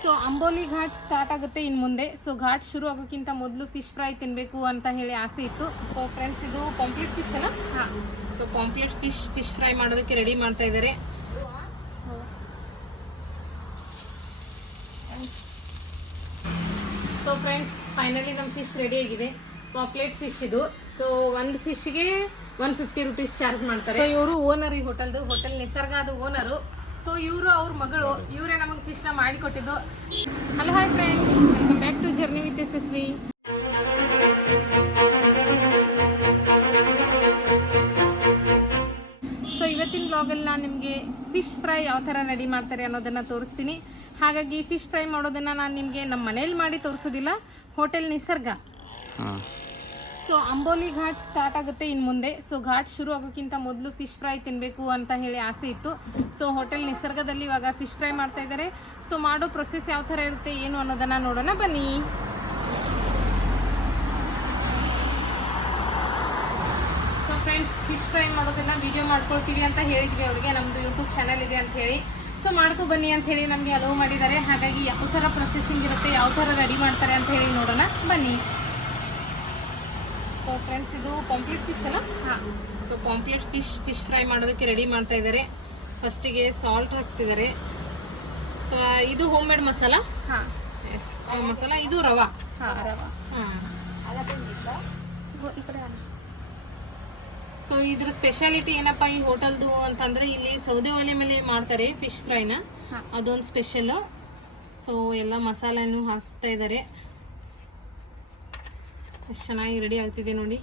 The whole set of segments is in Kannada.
ಸೊ ಅಂಬೋಲಿ ಘಾಟ್ ಸ್ಟಾರ್ಟ್ ಆಗುತ್ತೆ ಇನ್ನು ಮುಂದೆ. ಸೊ ಘಾಟ್ ಶುರು ಆಗೋಕ್ಕಿಂತ ಮೊದಲು ಫಿಶ್ ಫ್ರೈ ತಿನ್ನಬೇಕು ಅಂತ ಹೇಳಿ ಆಸೆ ಇತ್ತು. ಸೊ ಫ್ರೆಂಡ್ಸ್, ಇದು ಪಾಂಪ್ಲೆಟ್ ಫಿಶ್ ಅಲ್ಲ? ಹಾಂ. ಸೊ ಪಾಂಪ್ಲೆಟ್ ಫಿಶ್ ಫ್ರೈ ಮಾಡೋದಕ್ಕೆ ರೆಡಿ ಮಾಡ್ತಾ ಇದ್ದಾರೆ. ಸೊ ಫ್ರೆಂಡ್ಸ್, ಫೈನಲಿ ನಮ್ಮ ಫಿಶ್ ರೆಡಿ ಆಗಿದೆ. ಪಾಂಪ್ಲೆಟ್ ಫಿಶ್ ಇದು. ಸೊ ಒಂದು ಫಿಶ್ಗೆ 150 ರೂಪೀಸ್ ಚಾರ್ಜ್ ಮಾಡ್ತಾರೆ. ಸೊ ಇವರು ಓನರ್, ಈ ಹೋಟೆಲ್ ನಿಸರ್ಗ ಅದು ಓನರು. ಸೊ ಇವರು ಅವ್ರ ಮಗಳು, ಇವರೇ ನಮಗೆ ಫಿಶ್ನ ಮಾಡಿಕೊಟ್ಟಿದ್ದು. Hello, hi friends, welcome back to journey with Yashasvi. So ಇವತ್ತಿನ ಬ್ಲಾಗಲ್ಲಿ ನಾನು ನಿಮಗೆ ಫಿಶ್ ಫ್ರೈ ಯಾವ ಥರ ರೆಡಿ ಮಾಡ್ತಾರೆ ಅನ್ನೋದನ್ನು ತೋರಿಸ್ತೀನಿ. ಹಾಗಾಗಿ ಫಿಶ್ ಫ್ರೈ ಮಾಡೋದನ್ನು ನಾನು ನಿಮಗೆ ನಮ್ಮ ಮನೇಲಿ ಮಾಡಿ ತೋರಿಸೋದಿಲ್ಲ, ಹೋಟೆಲ್ ನಿಸರ್ಗ. ಸೊ ಅಂಬೋಲಿ ಘಾಟ್ ಸ್ಟಾರ್ಟ್ ಆಗುತ್ತೆ ಇನ್ನು ಮುಂದೆ. ಸೊ ಘಾಟ್ ಶುರು ಆಗೋಕ್ಕಿಂತ ಮೊದಲು ಫಿಶ್ ಫ್ರೈ ತಿನ್ನಬೇಕು ಅಂತ ಹೇಳಿ ಆಸೆ ಇತ್ತು. ಸೊ ಹೋಟೆಲ್ ನಿಸರ್ಗದಲ್ಲಿ ಇವಾಗ ಫಿಶ್ ಫ್ರೈ ಮಾಡ್ತಾ ಇದ್ದಾರೆ. ಸೊ ಮಾಡೋ ಪ್ರೊಸೆಸ್ ಯಾವ ಥರ ಇರುತ್ತೆ ಏನು ಅನ್ನೋದನ್ನು ನೋಡೋಣ ಬನ್ನಿ. ಸೊ ಫ್ರೆಂಡ್ಸ್, ಫಿಶ್ ಫ್ರೈ ಮಾಡೋದನ್ನ ವಿಡಿಯೋ ಮಾಡ್ಕೊಳ್ತೀವಿ ಅಂತ ಹೇಳಿದ್ವಿ ಅವ್ರಿಗೆ, ನಮ್ಮದು ಯೂಟ್ಯೂಬ್ ಚಾನಲ್ ಇದೆ ಅಂತ ಹೇಳಿ. ಸೊ ಮಾಡ್ಕೊ ಬನ್ನಿ ಅಂತ ಹೇಳಿ ನಮಗೆ ಅಲೋ ಮಾಡಿದ್ದಾರೆ. ಹಾಗಾಗಿ ಯಾವ ಥರ ಪ್ರೊಸೆಸಿಂಗ್ ಇರುತ್ತೆ, ಯಾವ ಥರ ರೆಡಿ ಮಾಡ್ತಾರೆ ಅಂತ ಹೇಳಿ ನೋಡೋಣ ಬನ್ನಿ. ಸೊ ಫ್ರೆಂಡ್ಸ್, ಇದು ಪಾಂಪ್ಲೆಟ್ ಫಿಶ್ ಅಲ್ಲ? ಹಾಂ. ಸೊ ಪಾಂಪ್ಲೆಟ್ ಫಿಶ್ ಫ್ರೈ ಮಾಡೋದಕ್ಕೆ ರೆಡಿ ಮಾಡ್ತಾ ಇದ್ದಾರೆ. ಫಸ್ಟಿಗೆ ಸಾಲ್ಟ್ ಹಾಕ್ತಿದ್ದಾರೆ. ಸೊ ಇದು ಹೋಮ್ ಮೇಡ್ ಮಸಾಲ. ಹಾಂ, ಎಸ್, ಮಸಾಲ. ಇದು ರವಾ. ಹಾಂ, ರವಾ. ಹಾಂ. ಸೊ ಇದ್ರ ಸ್ಪೆಷಾಲಿಟಿ ಏನಪ್ಪ ಈ ಹೋಟೆಲ್ದು ಅಂತಂದರೆ, ಇಲ್ಲಿ ಸೌದೆ ಒಲೆ ಮೇಲೆ ಮಾಡ್ತಾರೆ ಫಿಶ್ ಫ್ರೈನ, ಅದೊಂದು ಸ್ಪೆಷಲ್ಲು. ಸೊ ಎಲ್ಲ ಮಸಾಲೆನೂ ಹಾಕಿಸ್ತಾ ಇದ್ದಾರೆ. ಎಷ್ಟು ಚೆನ್ನಾಗಿ ರೆಡಿ ಆಗ್ತಿದೆ ನೋಡಿ.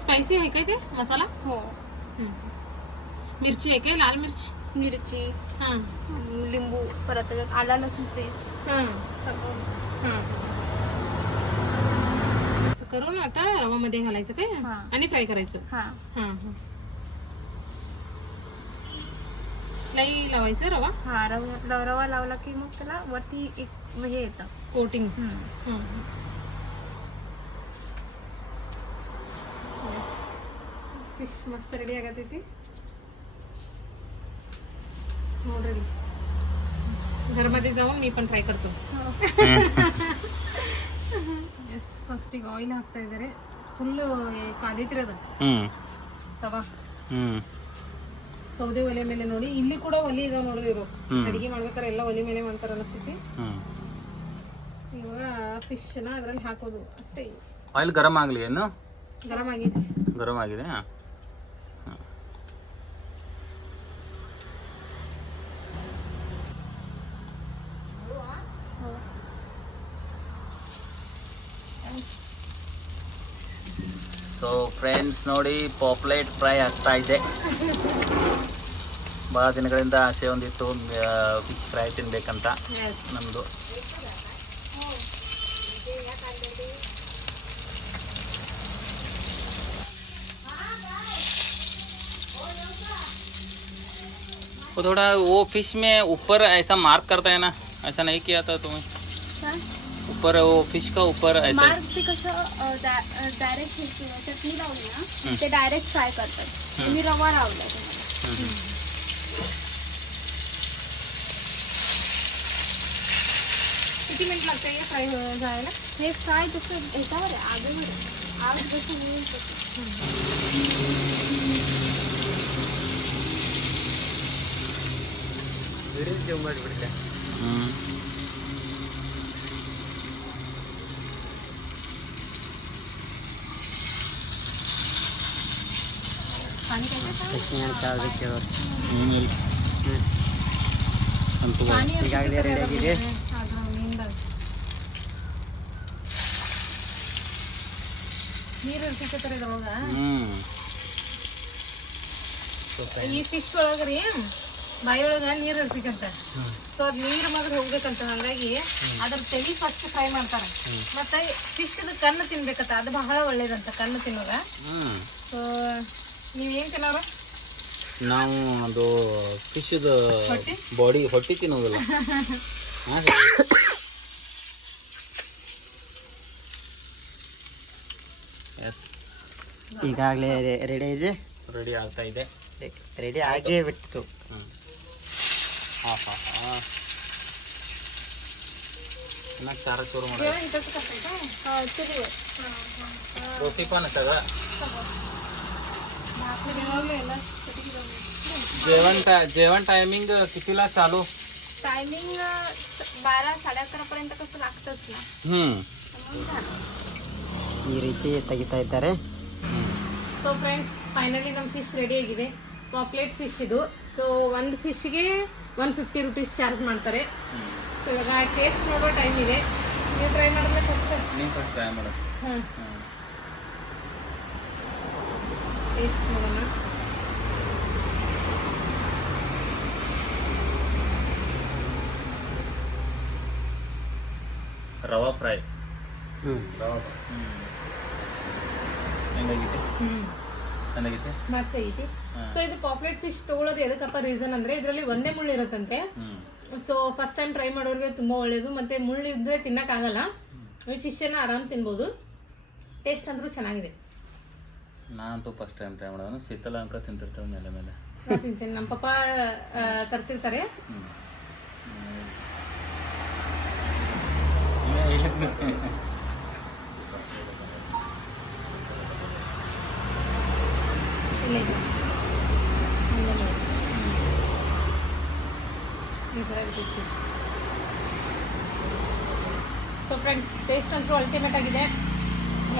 ಸ್ಪೈಸಿ ಹಾಕೈತೆ ಮಸಾಲ. मिरची आहे काय? लाल मिरची. हां. लिंबू, परत आला लसूण पेस्ट. हां. सगळं. हां. असं करून आता रवामध्ये घालायचं काय आणि फ्राय करायचं. हां. हां हां. लई लावायचं रवा. हां, रवा लावला की मग त्याला वरती एक हे येतं कोटिंग. ಫಿಶ್ ಮಸ್ತ್ ರೆಡಿ ಆಗತೈತಿ ನೋಡ್ರಿ. घरमध्ये जाऊन मी पण ट्राय करतो. ಎಸ್, ಫಸ್ಟಿಗೆ ಆಯಿಲ್ ಹಾಕ್ತಾ ಇದ್ದಾರೆ. ಫುಲ್ಲು ಕಾದಿತ್ತಿರೋದು ತವಾ. ಸೌದೆ ಒಲೆ ಮೇಲೆ ನೋಡಿ, ಇಲ್ಲಿ ಕೂಡ ಒಲೆ ಇದಾವೆ ನೋಡ್ರಿ. ಇವರು ಅಡಿಗೆ ಮಾಡ್ಬೇಕಾರೆ ಎಲ್ಲ ಒಲೆ ಮೇಲೆ ಮಾಡ್ತಾರೆ ಅನಿಸ್ತೈತಿ. ಇವಾಗ ಫಿಶ್ನ ಅದರಲ್ಲಿ ಹಾಕೋದು ಅಷ್ಟೇ. ಆಯಿಲ್ ಗರಂ ಆಗಲಿ ಏನು? ಗರಂ ಆಗಿದೆ. ಗರಂ ಆಗಿದೆ. ಸೊ ಫ್ರೆಂಡ್ಸ್ ನೋಡಿ, ಪಾಪ್ಲೆಟ್ ಫ್ರೈ ಆಗ್ತಾ ಇದೆ. ಭಾಳ ದಿನಗಳಿಂದ ಆಸೆ ಒಂದಿತ್ತು ಫಿಶ್ ಫ್ರೈ ತಿನ್ಬೇಕಂತ ನಮ್ಮದು. वो थोड़ा वो फिश में ऊपर ऐसा मार्क करता है ना, ऐसा नहीं किया था तुम्हें? ऊपर वो फिश का ऊपर ऐसा मार्क ते कसं डायरेक्ट चटणी लावली ना, ते डायरेक्ट फ्राय करतात. मी रवा लावला. किती मिनिट लागते फ्राय जायला? हे फ्राय जसं ह्याच्यावर आहे, आगीवर आग जसं होईल तसं. पाणी काय ನೀರು ಇರ್ತಿಕತ್ತರ ಇದ್ರೊಳಗ. ಈ ಫಿಶ್ ಒಳಗ್ರಿ ಬಾಯಿಯೊಳಗ ನೀರು ಇರ್ತಿಕಂತ. ಸೊ ಅದ್ ನೀರು ಮಾತ್ರ ಹೋಗ್ಬೇಕಂತ. ಹಾಗಾಗಿ ಅದ್ರ ತಲೆ ಫಸ್ಟ್ ಫ್ರೈ ಮಾಡ್ತಾರೆ. ಮತ್ತೆ ಫಿಶ್ ಕಣ್ಣು ತಿನ್ಬೇಕಂತ, ಅದು ಬಹಳ ಒಳ್ಳೇದಂತ ಕಣ್ಣು ತಿನ್ನೋದ. ಸೊ ನೀವೇನ್ ತಿನ್ನೋರು? ನಾವು ಅದು ಫಿಶ್ದು ಬಾಡಿ ಹೊಟ್ಟಿ ತಿನ್ನೋದಿಲ್ಲ. ಈಗಾಗಲೇ ರೆಡಿ ಇದೆ. ರೆಡಿ ಆಗ್ತಾ ಇದೆ. ರೆಡಿ ಆಗೇ ಬಿಟ್ಟು ಹಾಂ ಹಾಂ ಹಾಂ ಚೆನ್ನಾಗಿ ಸಾರ ಚೂರು ಮಾಡಿ रोटी पण सगळं. जेवण टायमिंग कितीला चालू? टायमिंग 12-11:30 पर्यंत कसं लागतंच ना. ಈ ರೀತಿ ತೆಗಿತಾ ಇದ್ದಾರೆ. ಸೊ ಫ್ರೆಂಡ್ಸ್, ಫೈನಲಿ ನಮ್ಮ ಫಿಶ್ ರೆಡಿ ಆಗಿದೆ. ಪಾಪ್ಲೆಟ್ ಫಿಶ್ ಇದು. ಸೊ ಒಂದು ಫಿಶ್ಗೆ 150 rupees ಚಾರ್ಜ್ ಮಾಡ್ತಾರೆ. ಸೊ ಇವಾಗ ಟೇಸ್ಟ್ ನೋಡೋ ಟೈಮ್ ಇದೆ. ನೀವು ಟ್ರೈ ಮಾಡಿದ್ರೆ ಫಸ್ಟ್ ನೀವು ಫಸ್ಟ್ ಟ್ರೈ ಮಾಡು. ಹಾಂ, ಟೇಸ್ಟ್ ನೋಡೋಣ. ರವಾ ಫ್ರೈ. ರವಾ ಹೆಂಗಾಗೈತೆ? ಚೆನ್ನಾಗೈತೆ, ಮಸ್ತ್ ಆಗೈತಿ. ಸೊ ಇದು ಪಾಪ್ಲೆಟ್ ಫಿಶ್ ತಗೊಳ್ಳೋದು ಎದಕ್ಕಪ್ಪ ರೀಸನ್ ಅಂದರೆ ಇದರಲ್ಲಿ ಒಂದೇ ಮುಳ್ಳು ಇರುತ್ತಂತೆ. ಸೊ ಫಸ್ಟ್ ಟೈಮ್ ಟ್ರೈ ಮಾಡೋರಿಗೆ ತುಂಬ ಒಳ್ಳೆಯದು. ಮತ್ತು ಮುಳ್ಳು ಇದ್ದರೆ ತಿನ್ನೋಕ್ಕಾಗಲ್ಲ. ಈ ಫಿಶನ್ನು ಆರಾಮ್ ತಿನ್ಬೋದು. ಟೇಸ್ಟ್ ಅಂದರೂ ಚೆನ್ನಾಗಿದೆ. ನಾನಂತೂ ಫಸ್ಟ್ ಟೈಮ್ ಟ್ರೈ ಮಾಡೋದು. ಶೀತಲ ಅಂಕ ತಿಂತಿರ್ತೇವೆ ಮೇಲೆ ಮೇಲೆ. ನಾನು ತಿಂತೇನೆ, ನಮ್ಮ ಪಪ್ಪ ತರ್ತಿರ್ತಾರೆ. ಇಲ್ಲ ಇಲ್ಲ, ಈ ಥರ ಇರ್ತೈತಿ. ಸೊ ಫ್ರೆಂಡ್ಸ್, ಟೇಸ್ಟ್ ಅಂತೂ ಅಲ್ಟಿಮೇಟ್ ಆಗಿದೆ.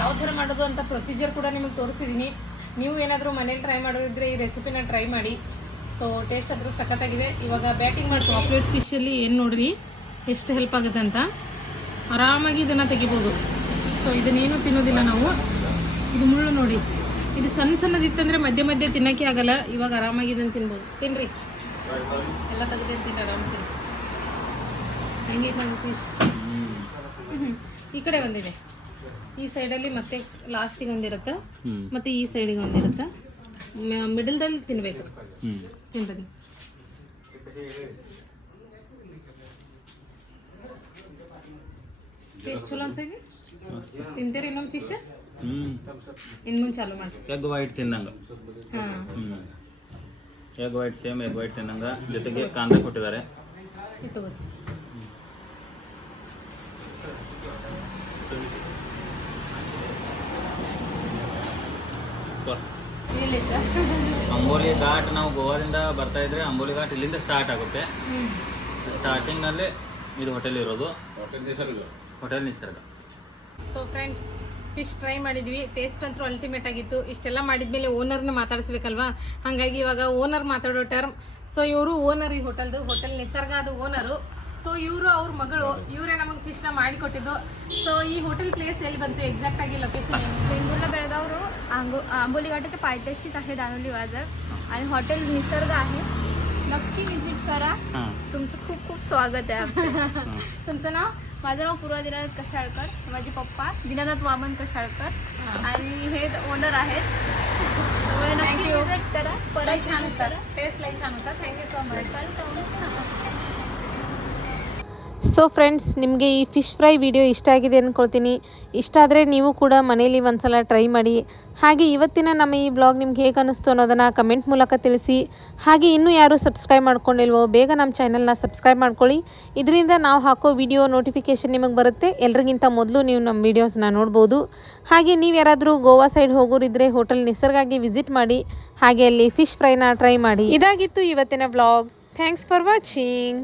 ಯಾವ ಥರ ಮಾಡೋದು ಅಂತ ಪ್ರೊಸೀಜರ್ ಕೂಡ ನಿಮಗೆ ತೋರಿಸಿದ್ದೀನಿ. ನೀವು ಏನಾದರೂ ಮನೇಲಿ ಟ್ರೈ ಮಾಡೋದಿದ್ರೆ ಈ ರೆಸಿಪಿನ ಟ್ರೈ ಮಾಡಿ. ಸೊ ಟೇಸ್ಟ್ ಅಂತೂ ಸಖತ್ತಾಗಿದೆ. ಇವಾಗ ಬ್ಯಾಟಿಂಗ್ ಮಾಡಿ ಪಾಪ್ಲೆಟ್ ಫಿಶಲ್ಲಿ ಏನು ನೋಡ್ರಿ ಎಷ್ಟು ಹೆಲ್ಪ್ ಆಗುತ್ತೆ ಅಂತ. ಆರಾಮಾಗಿ ಇದನ್ನು ತೆಗಿಬೋದು. ಸೊ ಇದನ್ನೇನು ತಿನ್ನೋದಿಲ್ಲ ನಾವು. ಇದು ಮುಳ್ಳು ನೋಡಿ, ಇದು ಸಣ್ಣ ಸಣ್ಣದಿತ್ತಂದರೆ ಮಧ್ಯೆ ಮಧ್ಯೆ ತಿನ್ನೋಕ್ಕೆ ಆಗಲ್ಲ. ಇವಾಗ ಆರಾಮಾಗಿ ಇದನ್ನು ತಿನ್ಬೋದು. ತಿನ್ನಿರಿ, ಎಲ್ಲ ತೆಗೆದೇನು ತಿನ್ನಿ ಆರಾಮ್ಸಿ. ಹೆಂಗೈತೆ ನಮ್ಮ ಫಿಶ್. ಈ ಕಡೆ ಒಂದಿದೆ, ಈ ಸೈಡಲ್ಲಿ ಮತ್ತೆ ಲಾಸ್ಟಿಗೆ ಒಂದಿರುತ್ತೆ, ಮತ್ತು ಈ ಸೈಡಿಗೆ ಒಂದಿರುತ್ತೆ. ಮಿಡಲ್ದಲ್ಲಿ ತಿನ್ನಬೇಕು. ತಿನ್ರಿ. ಟೇಸ್ಟ್ ಚಲೋ ಅನ್ಸೈತಿ. ತಿಂತೀರಿ ಇನ್ನೊಂದು ಫಿಶ್? ಇನ್ನು ಮುಂದೆ ಚಾಲು ಮಾಡಿ. ಎಗ್ ವೈಟ್ ತಿನ್ನಂಗ. ಹಾಂ, egg white, same egg white ತಿನ್ನಂಗ. ಜೊತೆಗೆ ಕಾಂದ ಕೊಟ್ಟಿದ್ದಾರೆ. ಇದು ತಗೋ. ಅಂಬೋಲಿ ಘಾಟ್ ನಾವು ಗೋವಾದಿಂದ ಬರ್ತಾ ಇದ್ರೆ ಅಂಬೋಲಿ ಘಾಟ್ ಇಲ್ಲಿಂದ ಸ್ಟಾರ್ಟ್ ಆಗುತ್ತೆ. ಸ್ಟಾರ್ಟಿಂಗ್ನಲ್ಲಿ ಇದು ಹೋಟೆಲ್ ಇರೋದು, ಹೋಟೆಲ್ ನಿಸರ್ಗ. ಸೊ ಫ್ರೆಂಡ್ಸ್, ಫಿಶ್ ಟ್ರೈ ಮಾಡಿದ್ವಿ. ಟೇಸ್ಟ್ ಅಂತೂ ಅಲ್ಟಿಮೇಟ್ ಆಗಿತ್ತು. ಇಷ್ಟೆಲ್ಲ ಮಾಡಿದ್ಮೇಲೆ ಓನರ್ನ ಮಾತಾಡಿಸ್ಬೇಕಲ್ವಾ, ಹಾಗಾಗಿ ಇವಾಗ ಓನರ್ ಮಾತಾಡೋ ಟರ್ಮ್. ಸೊ ಇವರು ಓನರ್ ಈ ಹೋಟೆಲ್ದು, ಹೋಟೆಲ್ ನಿಸರ್ಗ ಅದು ಓನರು. ಸೊ ಇವರು ಅವ್ರ ಮಗಳು, ಇವರೇ ನಮಗೆ ಫಿಶ್ನ ಮಾಡಿಕೊಟ್ಟಿದ್ದು. ಸೊ ಈ ಹೋಟೆಲ್ प्लेस एल बनतो एक्झॅक्ट आगी लोकेशन वेंगुर्ला बेळगाव रोड आंबोली घाटाच्या पायथ्याशीच आहे दानोली बाजार आणि हॉटेल निसर्ग आहे. नक्की विजिट करा. तुमचं खूप खूप स्वागत आहे. तुमचं नाव? माझं नाव पूर्वा दिनानाथ कशाळकर, माझे पप्पा दिनानाथ वामन कशाळकर आणि हे ओनर आहेत. त्यामुळे नक्की विजिट करा. परत छान होतात, टेस्ट लई छान होतात. Thank you so much. So friends, ನಿಮಗೆ ಈ ಫಿಶ್ ಫ್ರೈ ವಿಡಿಯೋ ಇಷ್ಟ ಆಗಿದೆ ಅಂದ್ಕೊಳ್ತೀನಿ. ಇಷ್ಟ ಆದರೆ ನೀವು ಕೂಡ ಮನೇಲಿ ಒಂದ್ಸಲ ಟ್ರೈ ಮಾಡಿ. ಹಾಗೆ ಇವತ್ತಿನ ನಮ್ಮ ಈ ಬ್ಲಾಗ್ ನಿಮ್ಗೆ ಹೇಗೆ ಅನ್ನಿಸ್ತು ಅನ್ನೋದನ್ನು ಕಮೆಂಟ್ ಮೂಲಕ ತಿಳಿಸಿ. ಹಾಗೆ ಇನ್ನೂ ಯಾರು ಸಬ್ಸ್ಕ್ರೈಬ್ ಮಾಡ್ಕೊಂಡಿಲ್ವೋ ಬೇಗ ನಮ್ಮ ಚಾನಲ್ನ ಸಬ್ಸ್ಕ್ರೈಬ್ ಮಾಡ್ಕೊಳ್ಳಿ. ಇದರಿಂದ ನಾವು ಹಾಕೋ ವಿಡಿಯೋ ನೋಟಿಫಿಕೇಷನ್ ನಿಮಗೆ ಬರುತ್ತೆ. ಎಲ್ರಿಗಿಂತ ಮೊದಲು ನೀವು ನಮ್ಮ ವೀಡಿಯೋಸ್ನ ನೋಡ್ಬೋದು. ಹಾಗೆ ನೀವು ಯಾರಾದರೂ ಗೋವಾ ಸೈಡ್ ಹೋಗೋರಿದ್ದರೆ ಹೋಟೆಲ್ ನಿಸರ್ಗಾಗಿ ವಿಸಿಟ್ ಮಾಡಿ. ಹಾಗೆ ಅಲ್ಲಿ ಫಿಶ್ ಫ್ರೈನ ಟ್ರೈ ಮಾಡಿ. ಇದಾಗಿತ್ತು ಇವತ್ತಿನ ಬ್ಲಾಗ್. Thanks for watching.